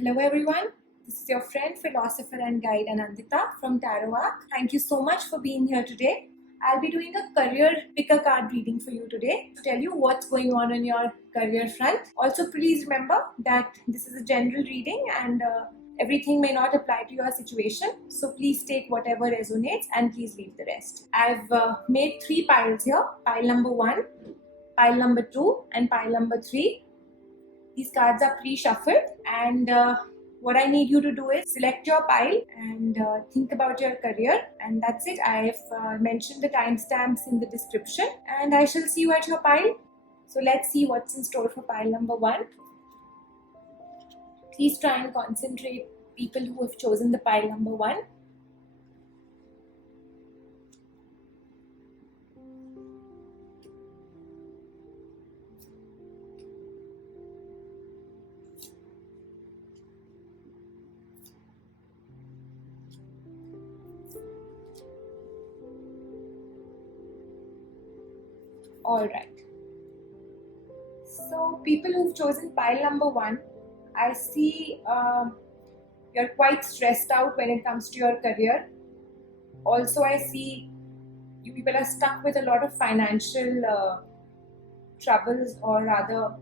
Hello everyone, this is your friend, philosopher and guide Anandita from Tarot Arc. Thank you so much for being here today. I'll be doing a career pick a card reading for you today to tell you what's going on in your career front. Also, please remember that this is a general reading and everything may not apply to your situation. So please take whatever resonates and please leave the rest. I've made 3 piles here, pile number 1, pile number 2 and pile number 3. These cards are pre-shuffled and what I need you to do is select your pile and think about your career, and that's it. I've mentioned the timestamps in the description and I shall see you at your pile. So let's see what's in store for pile number 1. Please try and concentrate, people who have chosen the pile number 1. Alright. So people who've chosen pile number 1, I see you're quite stressed out when it comes to your career. Also, I see you people are stuck with a lot of financial troubles, or rather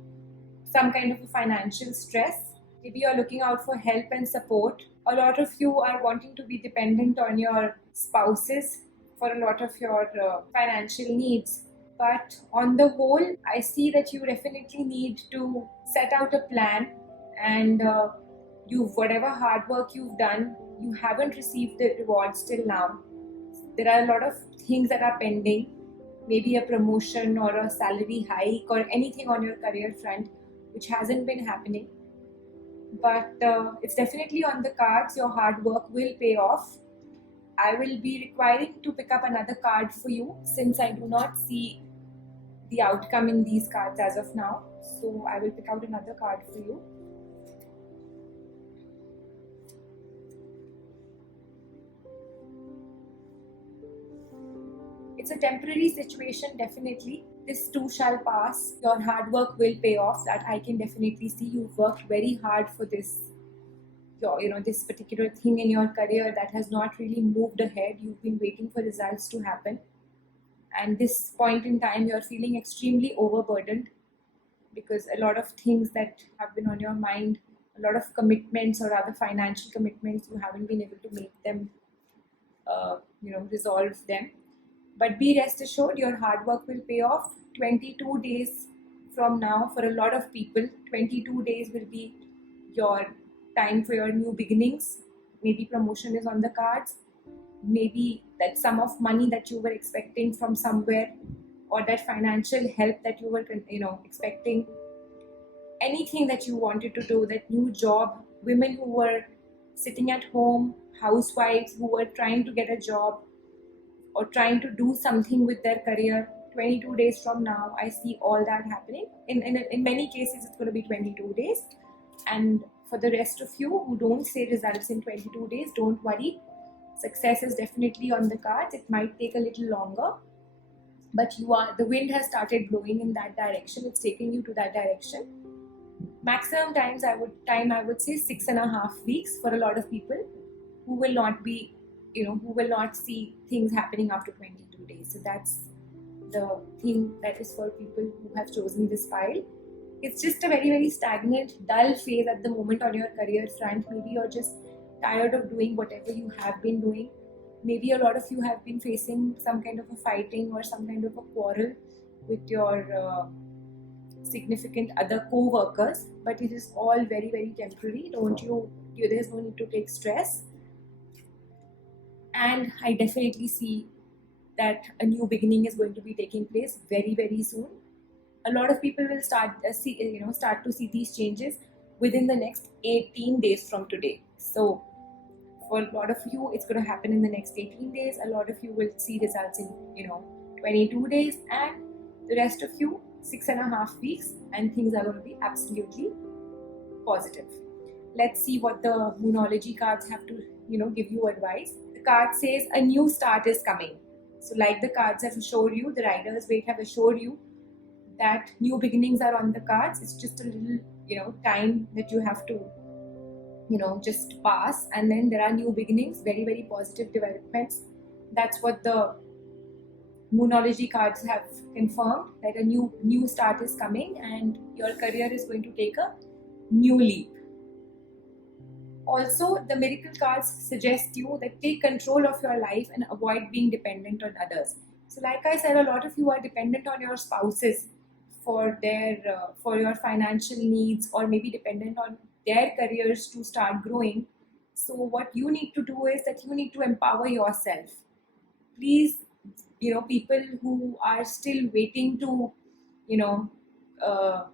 some kind of a financial stress. Maybe you're looking out for help and support. A lot of you are wanting to be dependent on your spouses for a lot of your financial needs. But on the whole, I see that you definitely need to set out a plan, and whatever hard work you've done, you haven't received the rewards till now. There are a lot of things that are pending, maybe a promotion or a salary hike or anything on your career front which hasn't been happening. But it's definitely on the cards. Your hard work will pay off. I will be requiring to pick up another card for you since I do not see the outcome in these cards as of now. So I will pick out another card for you. It's a temporary situation, definitely. This too shall pass. Your hard work will pay off. That I can definitely see. You've worked very hard for this. This particular thing in your career that has not really moved ahead. You've been waiting for results to happen. And this point in time, you're feeling extremely overburdened because a lot of things that have been on your mind, a lot of commitments or other financial commitments, you haven't been able to make them, resolve them. But be rest assured, your hard work will pay off. 22 days from now, for a lot of people, 22 days will be your time for your new beginnings. Maybe promotion is on the cards. Maybe that sum of money that you were expecting from somewhere, or that financial help that you were expecting. Anything that you wanted to do, that new job, women who were sitting at home, housewives who were trying to get a job or trying to do something with their career, 22 days from now, I see all that happening. In many cases, it's going to be 22 days. And for the rest of you who don't see results in 22 days, don't worry. Success is definitely on the cards. It might take a little longer, but the wind has started blowing in that direction. It's taking you to that direction. Maximum I would say 6.5 weeks for a lot of people who will not be, who will not see things happening after 22 days. So that's the thing that is for people who have chosen this pile. It's just a very, very stagnant, dull phase at the moment on your career front. Maybe you're just tired of doing whatever you have been doing. Maybe a lot of you have been facing some kind of a fighting or some kind of a quarrel with your significant other co-workers, but it is all very, very temporary. There's no need to take stress. And I definitely see that a new beginning is going to be taking place very, very soon. A lot of people will start to see these changes within the next 18 days from today. So for a lot of you, it's going to happen in the next 18 days. A lot of you will see results in 22 days, and the rest of you 6.5 weeks, and things are going to be absolutely positive. Let's see what the Moonology cards have to give you advice. The card says a new start is coming. So like the cards have assured you, the Rider's-Waite have assured you that new beginnings are on the cards. It's just a little time that you have to just pass, and then there are new beginnings, very, very positive developments. That's what the Moonology cards have confirmed, that a new start is coming and your career is going to take a new leap. Also, the miracle cards suggest you that take control of your life and avoid being dependent on others. So, like I said, a lot of you are dependent on your spouses for your financial needs, or maybe dependent on their careers to start growing. So, what you need to do is that you need to empower yourself. Please, people who are still waiting to, you know, uh,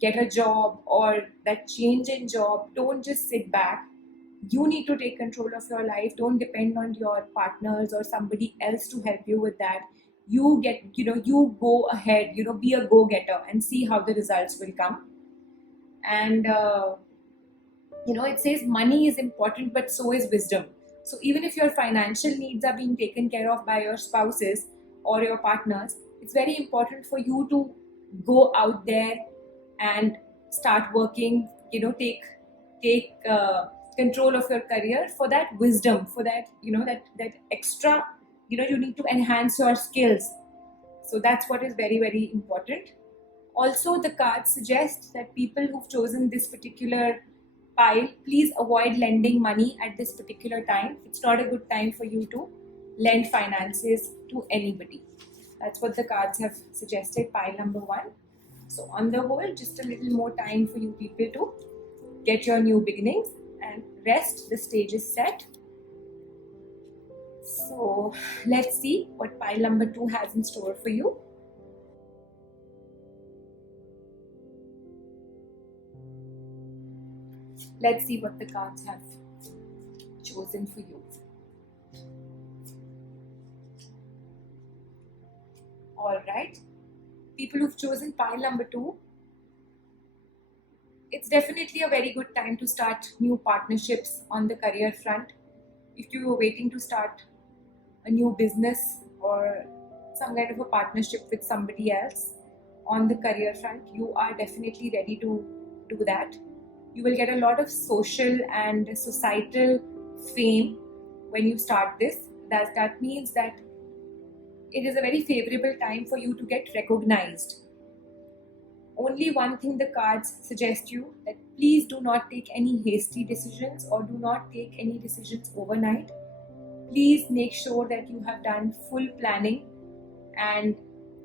get a job or that change in job, don't just sit back. You need to take control of your life. Don't depend on your partners or somebody else to help you with that. You go ahead, be a go-getter and see how the results will come. And it says money is important, but so is wisdom. So even if your financial needs are being taken care of by your spouses or your partners, it's very important for you to go out there and start working. Take control of your career. For that wisdom, for that that extra, you need to enhance your skills. So that's what is very, very important. Also, the cards suggest that people who've chosen this particular pile, please avoid lending money at this particular time. It's not a good time for you to lend finances to anybody. That's what the cards have suggested, pile number 1. So, on the whole, just a little more time for you people to get your new beginnings, and rest, the stage is set. So, let's see what pile number 2 has in store for you. Let's see what the cards have chosen for you. All right. People who've chosen pile number 2, it's definitely a very good time to start new partnerships on the career front. If you were waiting to start a new business or some kind of a partnership with somebody else on the career front, you are definitely ready to do that. You will get a lot of social and societal fame when you start this. That means that it is a very favorable time for you to get recognized. Only one thing the cards suggest you, that please do not take any hasty decisions or do not take any decisions overnight. Please make sure that you have done full planning and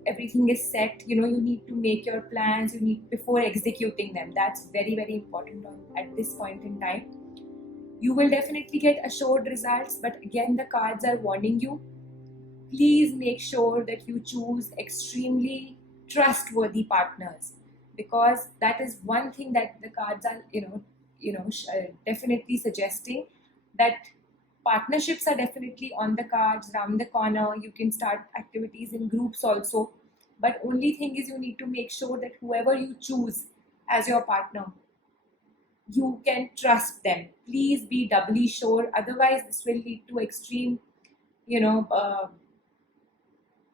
everything is set. You need to make your plans, before executing them. That's very, very important at this point in time. You will definitely get assured results, but again, the cards are warning you. Please make sure that you choose extremely trustworthy partners, because that is one thing that the cards are definitely suggesting, that partnerships are definitely on the cards, around the corner. You can start activities in groups also, but only thing is, you need to make sure that whoever you choose as your partner, you can trust them. Please be doubly sure, otherwise this will lead to extreme,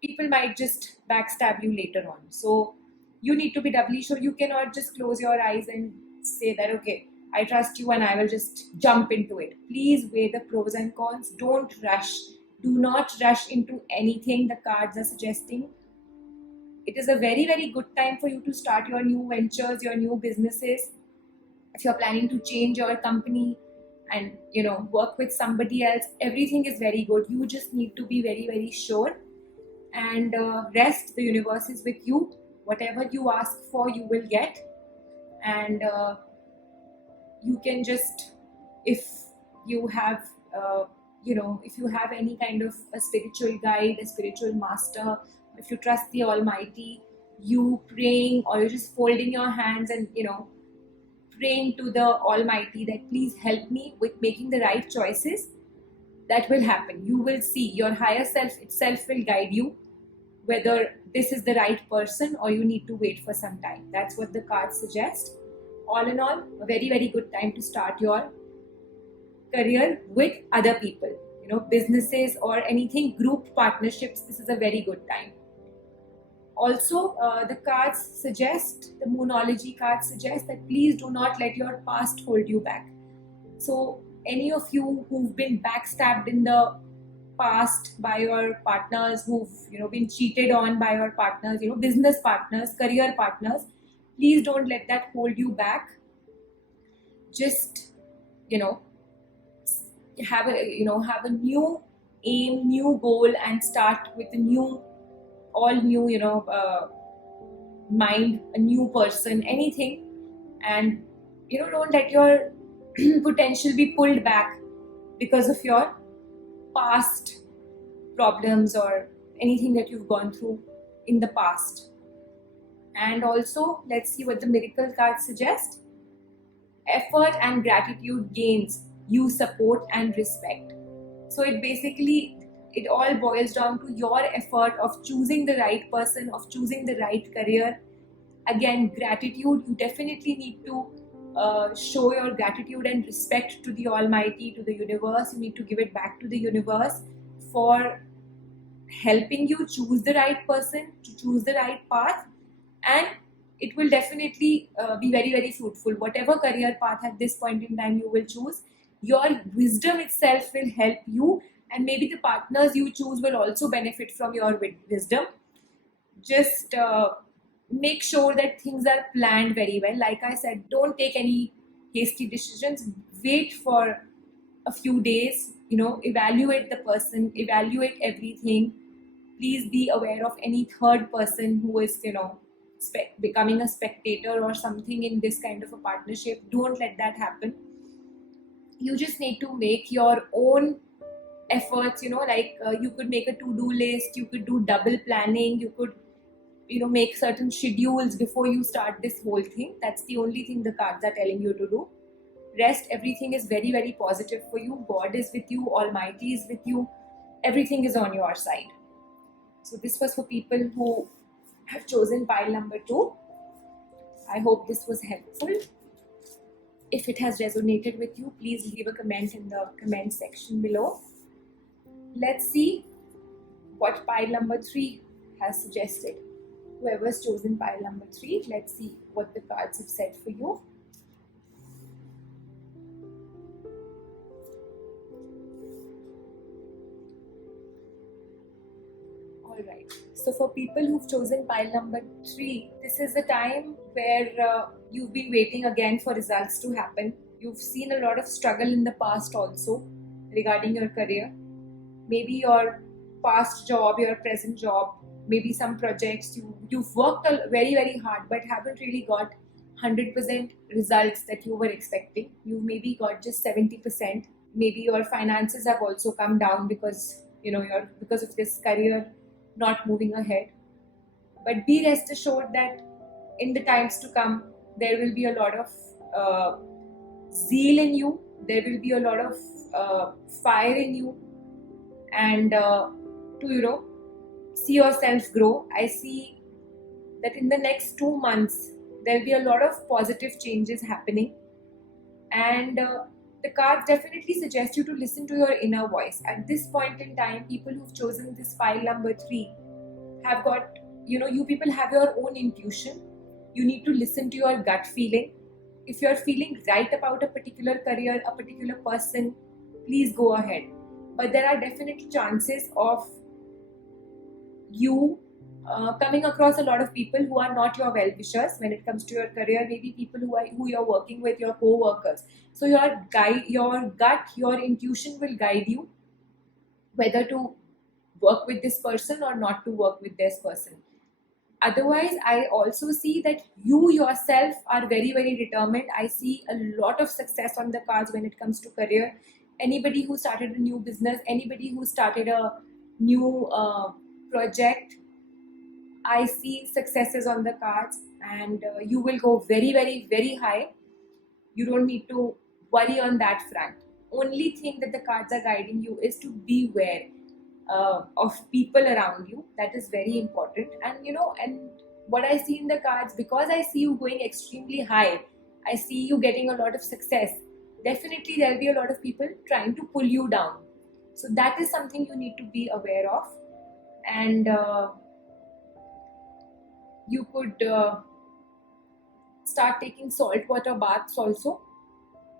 people might just backstab you later on. So you need to be doubly sure. You cannot just close your eyes and say that, okay, I trust you and I will just jump into it. Please weigh the pros and cons. Don't rush. Do not rush into anything the cards are suggesting. It is a very, very good time for you to start your new ventures, your new businesses. If you're planning to change your company and work with somebody else, everything is very good. You just need to be very, very sure and rest. The universe is with you. Whatever you ask for, you will get. And you can just, if you have if you have any kind of a spiritual guide, a spiritual master, if you trust the Almighty, you praying, or you're just folding your hands and praying to the Almighty that please help me with making the right choices, that will happen. You will see your higher self itself will guide you whether this is the right person or you need to wait for some time. That's what the cards suggest. All in all, a very, very good time to start your career with other people, businesses or anything, group partnerships. This is a very good time. Also, the Moonology cards suggest that please do not let your past hold you back. So any of you who've been backstabbed in the past by your partners, who've been cheated on by your partners, business partners, career partners, please don't let that hold you back. Just you know have a new aim, new goal, and start with a new, all new, mind, a new person, anything. And don't let your potential be pulled back because of your past problems or anything that you've gone through in the past. And also, let's see what the miracle cards suggest. Effort and gratitude gains you support and respect. So it all boils down to your effort of choosing the right person, of choosing the right career. Again, gratitude, you definitely need to show your gratitude and respect to the Almighty, to the universe. You need to give it back to the universe for helping you choose the right person, to choose the right path. And it will definitely be very, very fruitful. Whatever career path at this point in time you will choose, your wisdom itself will help you, and maybe the partners you choose will also benefit from your wisdom. Just make sure that things are planned very well. Like I said, don't take any hasty decisions. Wait for a few days, evaluate the person, evaluate everything. Please be aware of any third person who is becoming a spectator or something in this kind of a partnership. Don't let that happen. You just need to make your own efforts, you could make a to-do list, you could do double planning, you could make certain schedules before you start this whole thing. That's the only thing the cards are telling you to do. Rest, everything is very, very positive for you. God is with you, Almighty is with you, everything is on your side. So this was for people who have chosen pile number 2. I hope this was helpful. If it has resonated with you, please leave a comment in the comment section below. Let's see what pile number 3 has suggested. Whoever's chosen pile number 3, let's see what the cards have said for you. Alright, so for people who've chosen pile number 3, this is the time where you've been waiting again for results to happen. You've seen a lot of struggle in the past also regarding your career. Maybe your past job, your present job, maybe some projects. You've worked very, very hard but haven't really got 100% results that you were expecting. You maybe got just 70%. Maybe your finances have also come down because because of this career not moving ahead. But be rest assured that in the times to come, there will be a lot of zeal in you. There will be a lot of fire in you, and to see yourself grow. I see that in the next 2 months there'll be a lot of positive changes happening, and the cards definitely suggest you to listen to your inner voice. At this point in time, people who've chosen this pile number 3 have got, you people have your own intuition. You need to listen to your gut feeling. If you're feeling right about a particular career, a particular person, please go ahead. But there are definitely chances of you coming across a lot of people who are not your well-wishers when it comes to your career. Maybe people who you're working with, your co-workers. So your gut, your intuition will guide you whether to work with this person or not to work with this person. Otherwise, I also see that you yourself are very, very determined. I see a lot of success on the cards when it comes to career. Anybody who started a new business, anybody who started a new project, I see successes on the cards, and you will go very, very, very high. You don't need to worry on that front. Only thing that the cards are guiding you is to beware of people around you. That is very important. And what I see in the cards, because I see you going extremely high, I see you getting a lot of success. Definitely, there'll be a lot of people trying to pull you down. So that is something you need to be aware of. And you could start taking saltwater baths also.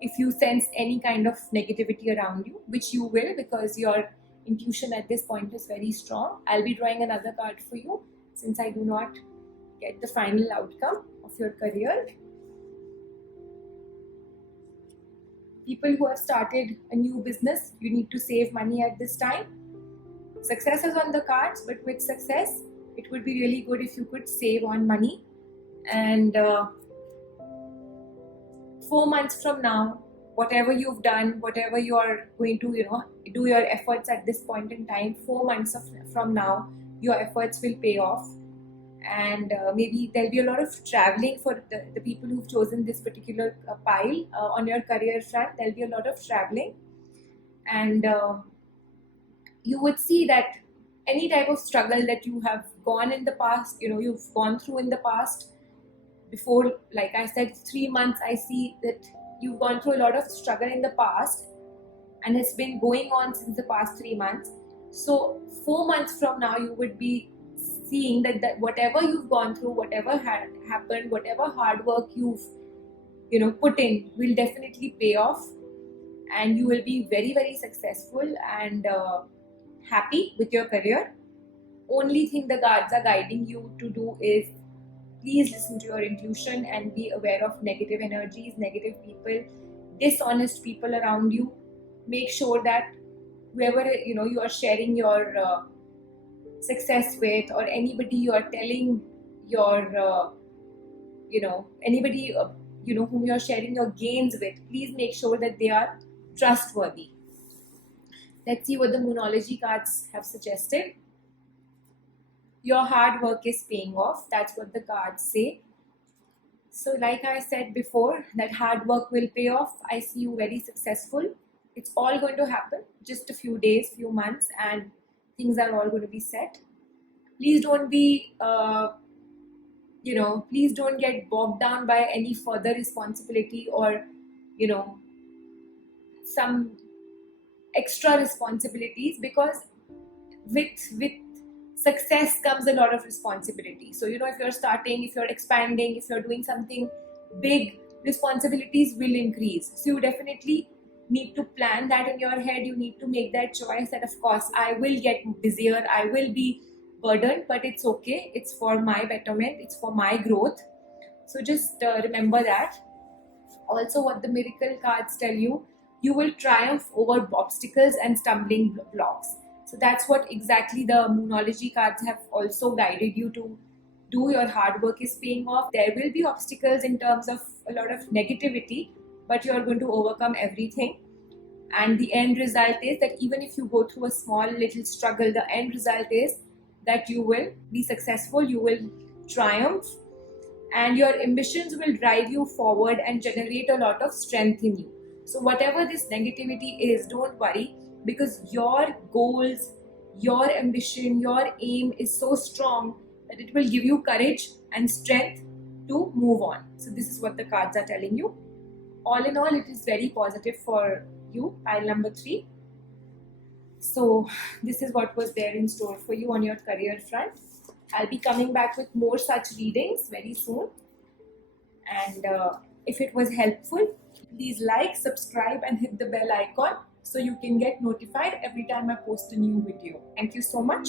if you sense any kind of negativity around you, which you will because your intuition at this point is very strong. I'll be drawing another card for you since I do not get the final outcome of your career. People who have started a new business, you need to save money at this time. Success is on the cards, but with success, it would be really good if you could save on money. And 4 months from now, whatever you've done, whatever you are going to, do your efforts at this point in time, 4 months from now, your efforts will pay off. And maybe there'll be a lot of traveling for the people who've chosen this particular pile on your career front. There'll be a lot of traveling, and you would see that any type of struggle that you have gone in the past, you've gone through in the past before, like I said, 3 months, I see that you've gone through a lot of struggle in the past and it's been going on since the past 3 months. So 4 months from now, you would be seeing that whatever you've gone through, whatever had happened, whatever hard work you've put in will definitely pay off, and you will be very, very successful and happy with your career. Only thing the gods are guiding you to do is please listen to your intuition and be aware of negative energies, negative people, dishonest people around you. Make sure that whoever you are sharing your success with, or anybody you are telling your anybody whom you are sharing your gains with, please make sure that they are trustworthy. Let's see what the Moonology cards have suggested. Your hard work is paying off. That's what the cards say. So like I said before, that hard work will pay off. I see you very successful. It's all going to happen. Just a few days, few months, and things are all going to be set. Please don't be, please don't get bogged down by any further responsibility or, some extra responsibilities, because with success comes a lot of responsibility. So, if you're starting, if you're expanding, if you're doing something big, responsibilities will increase. So you definitely need to plan that in your head. You need to make that choice that, of course, I will get busier, I will be burdened, but it's okay. It's for my betterment. It's for my growth. So just remember that. Also, what the miracle cards tell you, you will triumph over obstacles and stumbling blocks. So that's what exactly the Moonology cards have also guided you to do. Your hard work is paying off. There will be obstacles in terms of a lot of negativity, but you're going to overcome everything. And the end result is that even if you go through a small little struggle, the end result is that you will be successful, you will triumph, and your ambitions will drive you forward and generate a lot of strength in you. So whatever this negativity is, don't worry, because your goals, your ambition, your aim is so strong that it will give you courage and strength to move on. So this is what the cards are telling you. All in all, it is very positive for you, pile number 3. So this is what was there in store for you on your career front. I'll be coming back with more such readings very soon. And if it was helpful, please like, subscribe and hit the bell icon so you can get notified every time I post a new video. Thank you so much.